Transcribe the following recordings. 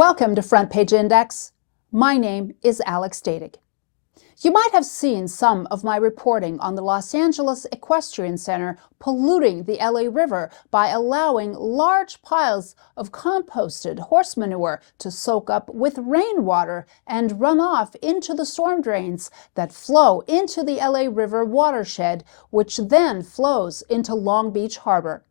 Welcome to Front Page Index. My name is Alex Datig. You might have seen some of my reporting on the Los Angeles Equestrian Center polluting the LA River by allowing large piles of composted horse manure to soak up with rainwater and run off into the storm drains that flow into the LA River watershed, which then flows into Long Beach Harbor.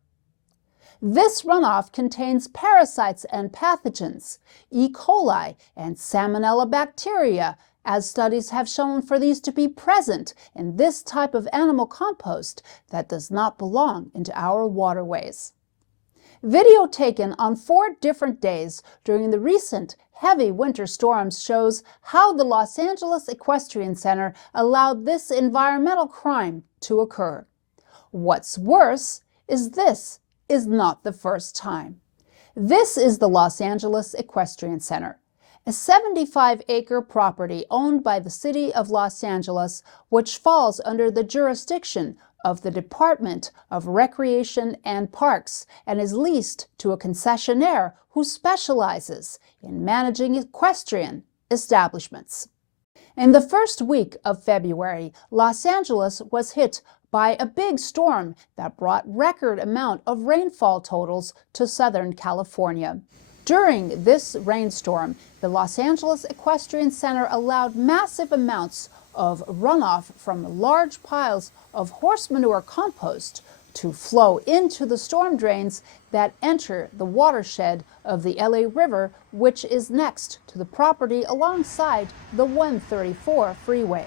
This runoff contains parasites and pathogens, E. coli and Salmonella bacteria, as studies have shown for these to be present in this type of animal compost that does not belong into our waterways. Video taken on 4 different days during the recent heavy winter storms shows how the Los Angeles Equestrian Center allowed this environmental crime to occur. What's worse is this is not the first time. This is the Los Angeles Equestrian Center, a 75-acre property owned by the City of Los Angeles, which falls under the jurisdiction of the Department of Recreation and Parks and is leased to a concessionaire who specializes in managing equestrian establishments. In the first week of February, Los Angeles was hit by a big storm that brought record amount of rainfall totals to Southern California. During this rainstorm, the Los Angeles Equestrian Center allowed massive amounts of runoff from large piles of horse manure compost to flow into the storm drains that enter the watershed of the LA River, which is next to the property alongside the 134 freeway.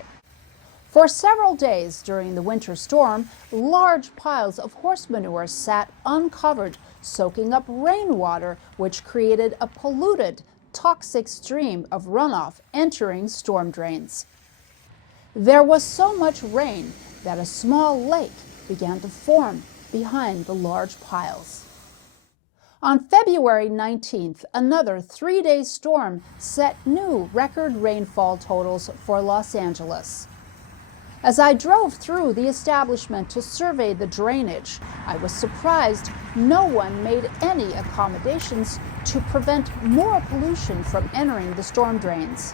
For several days during the winter storm, large piles of horse manure sat uncovered, soaking up rainwater, which created a polluted, toxic stream of runoff entering storm drains. There was so much rain that a small lake began to form behind the large piles. On February 19th, another 3-day storm set new record rainfall totals for Los Angeles. As I drove through the establishment to survey the drainage, I was surprised no one made any accommodations to prevent more pollution from entering the storm drains.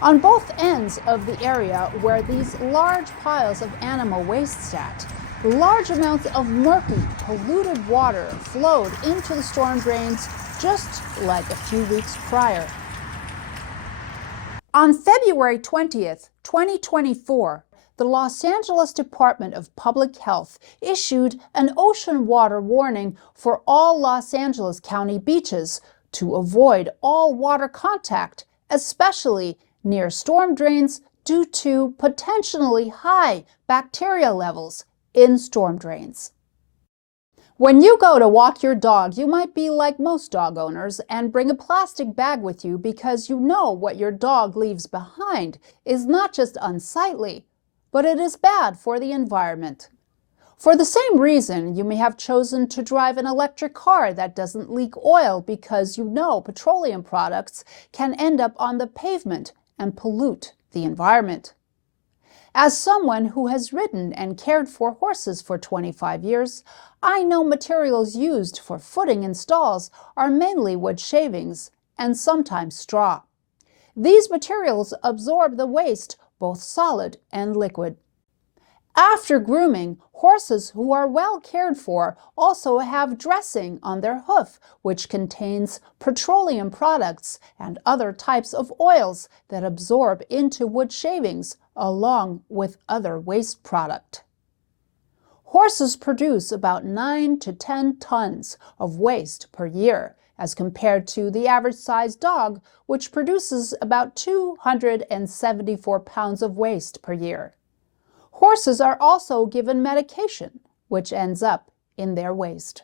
On both ends of the area where these large piles of animal waste sat, large amounts of murky, polluted water flowed into the storm drains just like a few weeks prior. On February 20th, 2024, the Los Angeles Department of Public Health issued an ocean water warning for all Los Angeles County beaches to avoid all water contact, especially near storm drains, due to potentially high bacteria levels in storm drains. When you go to walk your dog, you might be like most dog owners and bring a plastic bag with you because you know what your dog leaves behind is not just unsightly, but it is bad for the environment. For the same reason, you may have chosen to drive an electric car that doesn't leak oil because you know petroleum products can end up on the pavement and pollute the environment. As someone who has ridden and cared for horses for 25 years, I know materials used for footing in stalls are mainly wood shavings and sometimes straw. These materials absorb the waste, both solid and liquid. After grooming, horses who are well cared for also have dressing on their hoof, which contains petroleum products and other types of oils that absorb into wood shavings along with other waste product. Horses produce about 9 to 10 tons of waste per year, as compared to the average-sized dog, which produces about 274 pounds of waste per year. Horses are also given medication, which ends up in their waste.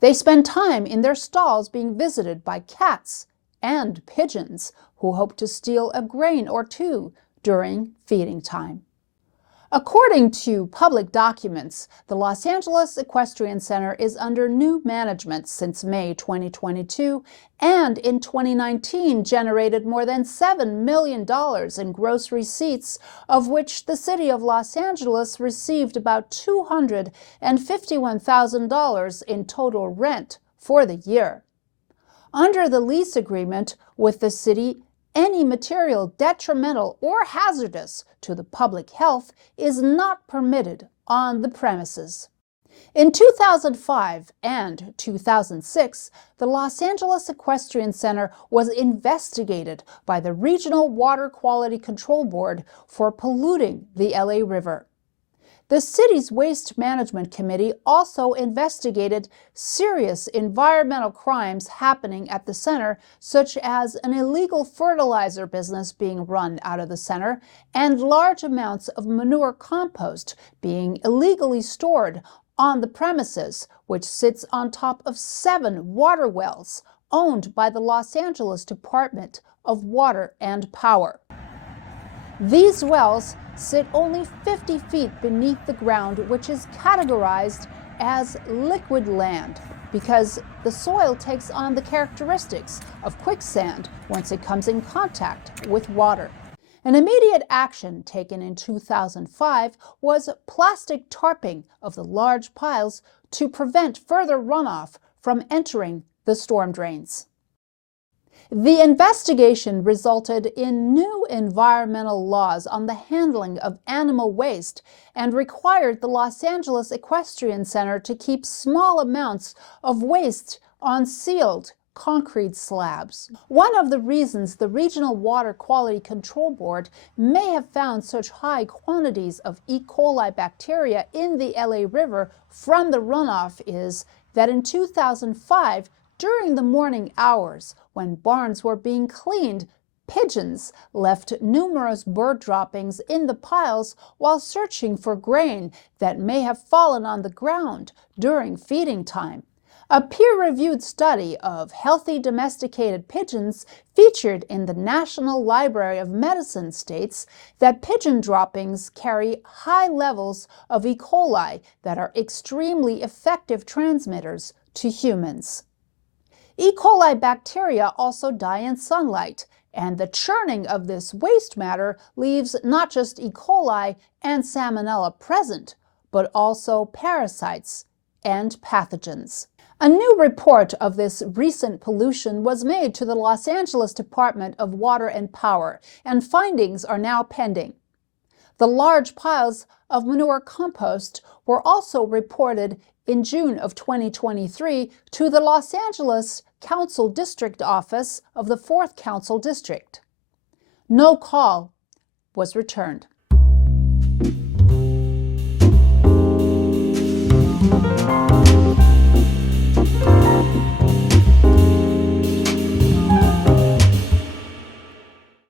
They spend time in their stalls being visited by cats and pigeons who hope to steal a grain or two during feeding time. According to public documents, the Los Angeles Equestrian Center is under new management since May 2022 and in 2019 generated more than $7 million in gross receipts, of which the City of Los Angeles received about $251,000 in total rent for the year. Under the lease agreement with the city, any material detrimental or hazardous to the public health is not permitted on the premises. In 2005 and 2006, the Los Angeles Equestrian Center was investigated by the Regional Water Quality Control Board for polluting the LA River. The city's Waste Management Committee also investigated serious environmental crimes happening at the center, such as an illegal fertilizer business being run out of the center and large amounts of manure compost being illegally stored on the premises, which sits on top of 7 water wells owned by the Los Angeles Department of Water and Power. These wells sit only 50 feet beneath the ground, which is categorized as liquid land because the soil takes on the characteristics of quicksand once it comes in contact with water. An immediate action taken in 2005 was plastic tarping of the large piles to prevent further runoff from entering the storm drains. The investigation resulted in new environmental laws on the handling of animal waste and required the Los Angeles Equestrian Center to keep small amounts of waste on sealed concrete slabs. One of the reasons the Regional Water Quality Control Board may have found such high quantities of E. coli bacteria in the LA River from the runoff is that in 2005, during the morning hours when barns were being cleaned, pigeons left numerous bird droppings in the piles while searching for grain that may have fallen on the ground during feeding time. A peer-reviewed study of healthy domesticated pigeons featured in the National Library of Medicine states that pigeon droppings carry high levels of E. coli that are extremely effective transmitters to humans. E. coli bacteria also die in sunlight, and the churning of this waste matter leaves not just E. coli and Salmonella present, but also parasites and pathogens. A new report of this recent pollution was made to the Los Angeles Department of Water and Power, and findings are now pending. The large piles of manure compost were also reported in June of 2023 to the Los Angeles Council District Office of the 4th Council District. No call was returned.